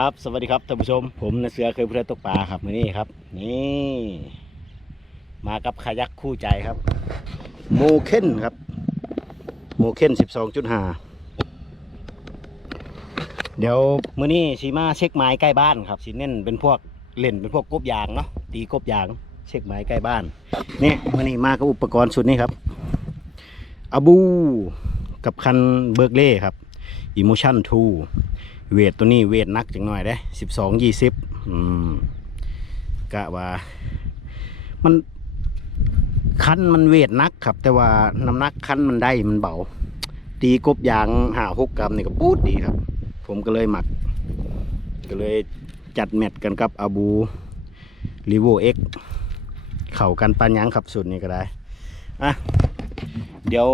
ครับ สวัสดีครับท่านผู้ชม ผมนเสือเคยเพื่อตกปลาครับมือนี้ครับ นี่ มากับคายักคู่ใจครับ โมเคนครับ โมเคนสิบสองจุดห้าเดี๋ยวมื้อนี้ชีมาเช็คไม้ใกล้บ้านครับสีเน้นเป็นพวกเล่นเป็นพวกกบยางเนาะตีกบยาง เช็คไม้ใกล้บ้านนี่มื้อนี้มากับอุปกรณ์ชุดนี้ครับอาบูกับคันเบิร์กเล่ครับ Emotion 2 เวทตัวนี้เวทนักจังหน่อยได้สิบสองยี่สิบอืมกะว่า มันคันมันเวทนักครับ แต่ว่าน้ำหนักคันมันได้มันเบา ตีกบยางหาหกกรัมนี่ก็ปูดดีครับ ผมก็เลยหมัก ก็เลยจัดแมทกันกับอาบูรีโวเอ็กเข่ากันปันยังครับสุดนี้ก็ได้อะเดี๋ยว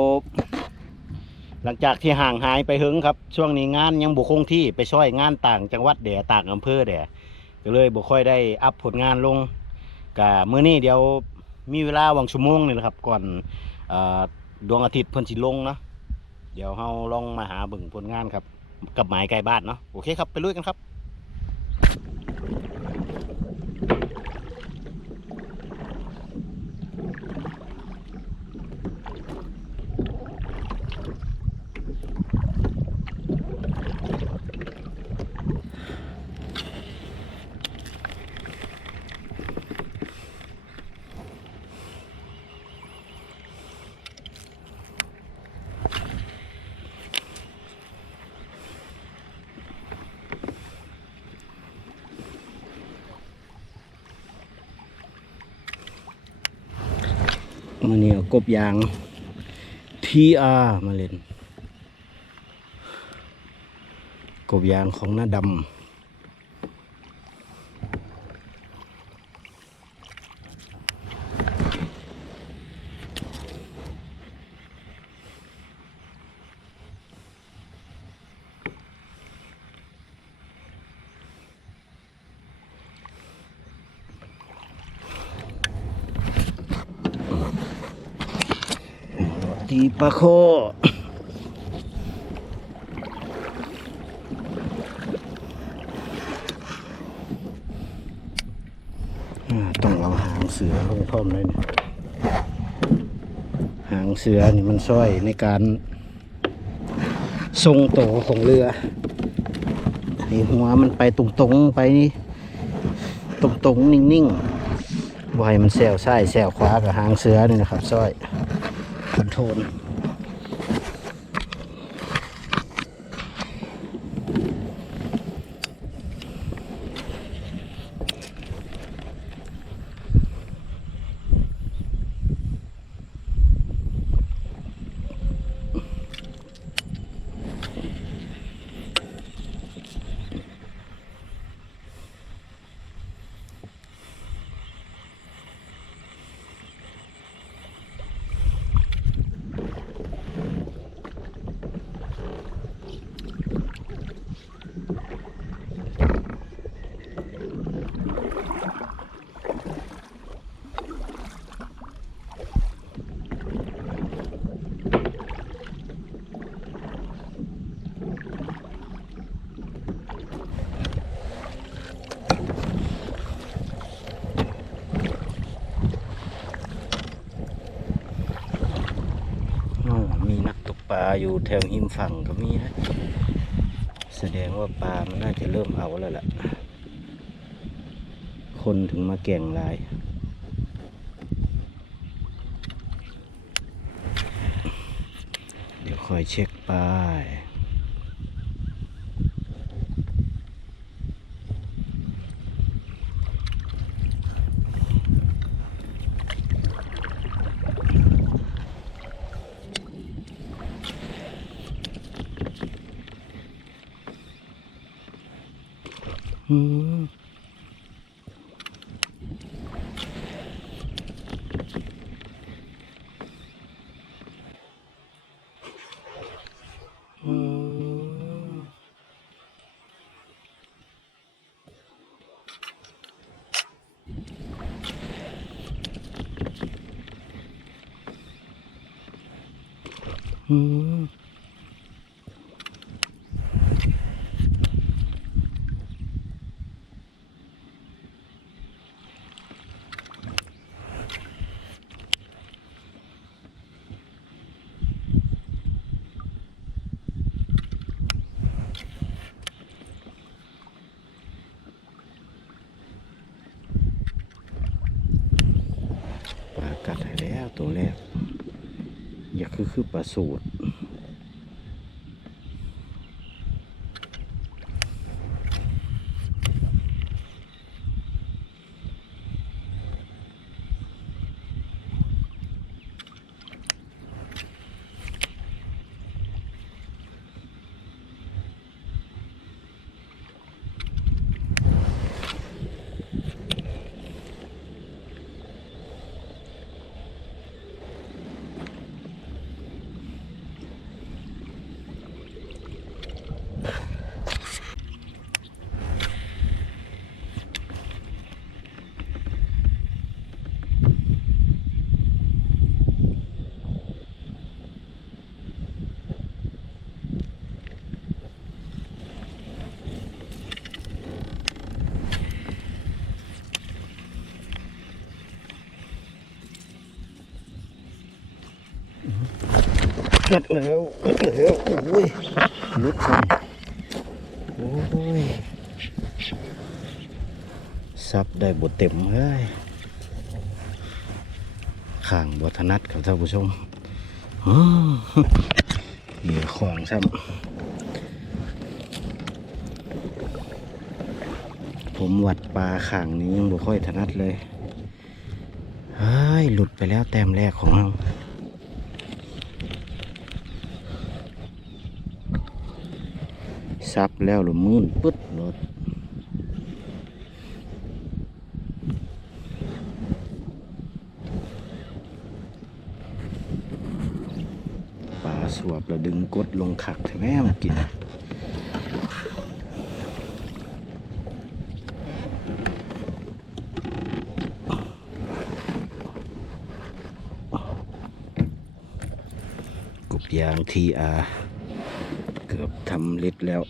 หลังจากที่ห่างหายไปหึงครับ ช่วงนี้งานยังบุคงที่ไปช่วยงานต่างจังหวัดแด่ต่างอำเภอแด่ก็เลยบุค่อยได้อัพผลงานลงกะมื้อนี้เดี๋ยวมีเวลาวังชั่วโมงนี่แหละครับ ก่อนอดวงอาทิตย์เพิ่นสิลงเนาะเดี๋ยวเฮาลองมาหาเบิ่งผลงานครับ กับหมายไกลบ้านเนาะโอเคครับไปลุยกันครับ มาเนี่ยกบยางทีอามาเล่น กบยางของหน้าดำ ตีปลาโคต้องเอาหางเสือลงพร้อมเลยเนี่ยหางเสือนี่มันช่วยในการทรงโตวของเรือนี่หัวมันไปตรงๆไปนี่ ตรงๆ นิ่งๆบ่ให้มันแซวซ้ายแซวขวากับหางเสือนี่นะครับซ้อย คอ ปลาอยู่แถวหิมฝั่งก็มีนะ แสดงว่าปลามันน่าจะเริ่มเอาแล้วล่ะ คนถึงมาแก่งลายเดี๋ยวคอยเช็คปลาย อืมอื มอืมตัวแรกอยากคือคือปลาสูตร กัดแล้วกัดแล้วโอ้ยลุกครับโอ้ยซับได้บทเต็มเฮ้ยข้างบทถนัดครับท่านผู้ชมเหยื่อของซ้ำผมวัดปลาข้างนี้ยังบ่ค่อยถนัดเลยเฮ้ยหลุดไปแล้วแต้มแรกของเรา ซับแล้วหรือมื่นปึ๊ดรถปลาสวบแล้วดึงกดลงขักใช่ไหมมันกินกบยางทีอา เกือบทำเล็ดแล้ว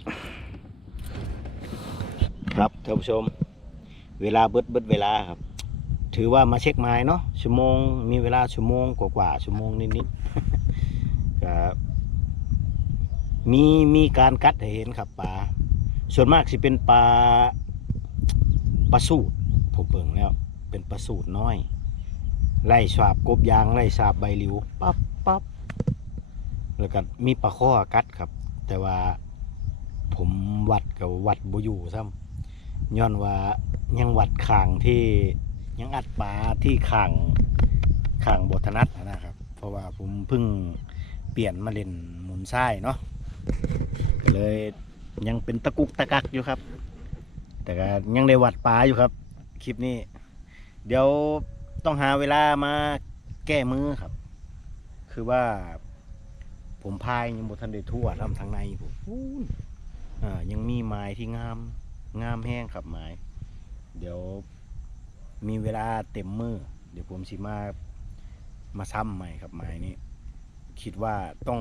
ครับท่านผู้ชม เวลาเบิดเบิดเวลาครับ ถือว่ามาเช็คไม้เนาะชั่วโมงมีเวลาชั่วโมงกว่าๆชั่วโมงนิดๆก็มีมีการกัดให้เห็นครับปลาส่วนมากสิเป็นปลาปลาสูตรผมเบิ่งแล้วเป็นปลาสูตรน้อย ไล่สาบกบยางไล่สาบใบหลิวปั๊บปั๊บแล้วก็มีปลาข้อกัดครับ แต่ว่าผมวัดกับวัดบ่อยู่ซ้ำย้อนว่ายังวัดข่างที่ยังอัดปลาที่ข่างข่างบทนัดนะครับ เพราะว่าผมเพิ่งเปลี่ยนมาเล่นหมุนซ้ายเนาะก็เลยยังเป็นตะกุกตะกักอยู่ครับ แต่ก็ยังได้วัดปลาอยู่ครับคลิปนี้ เดี๋ยวต้องหาเวลามาแก้มือครับ คือว่า ผมพายยังบทันได้ทั่วทำทางในผมพูนอ่ายังมีไม้ที่งามงามแห้งครับไม้เดี๋ยวมีเวลาเต็มมือเดี๋ยวผมสิมามาซ้ำใหม่ครับไม้นี้คิดว่าต้อง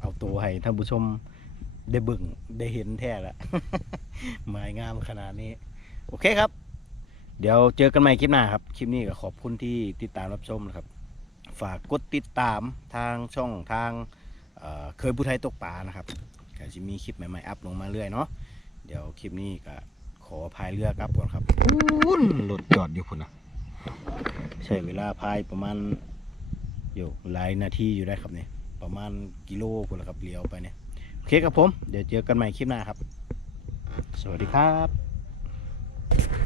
เอาตัวให้ท่านผู้ชมได้บึ่งได้เห็นแท้ละไม้งามขนาดนี้ โอเคครับ เดี๋ยวเจอกันใหม่คลิปหน้าครับ คลิปนี้ก็ขอบคุณที่ติดตามรับชมนะครับ ฝากกดติดตามทางช่องทาง เอ่อเคยผู้ไทยตกปลานะครับก็จะมีคลิปใหม่ๆอัพลงมาเรื่อยเนาะเดี๋ยวคลิปนี้ก็ขอพายเรือครับก่อนครับพุ่นรถจอดอยู่พุ่นนะใช้เวลาพายประมาณอยู่หลายนาทีอยู่ได้ครับเนี่ยประมาณกิโลพุ่นละครับเลี้ยวไปเนี่ยโอเคครับผม เดี๋ยวเจอกันใหม่คลิปหน้าครับ สวัสดีครับ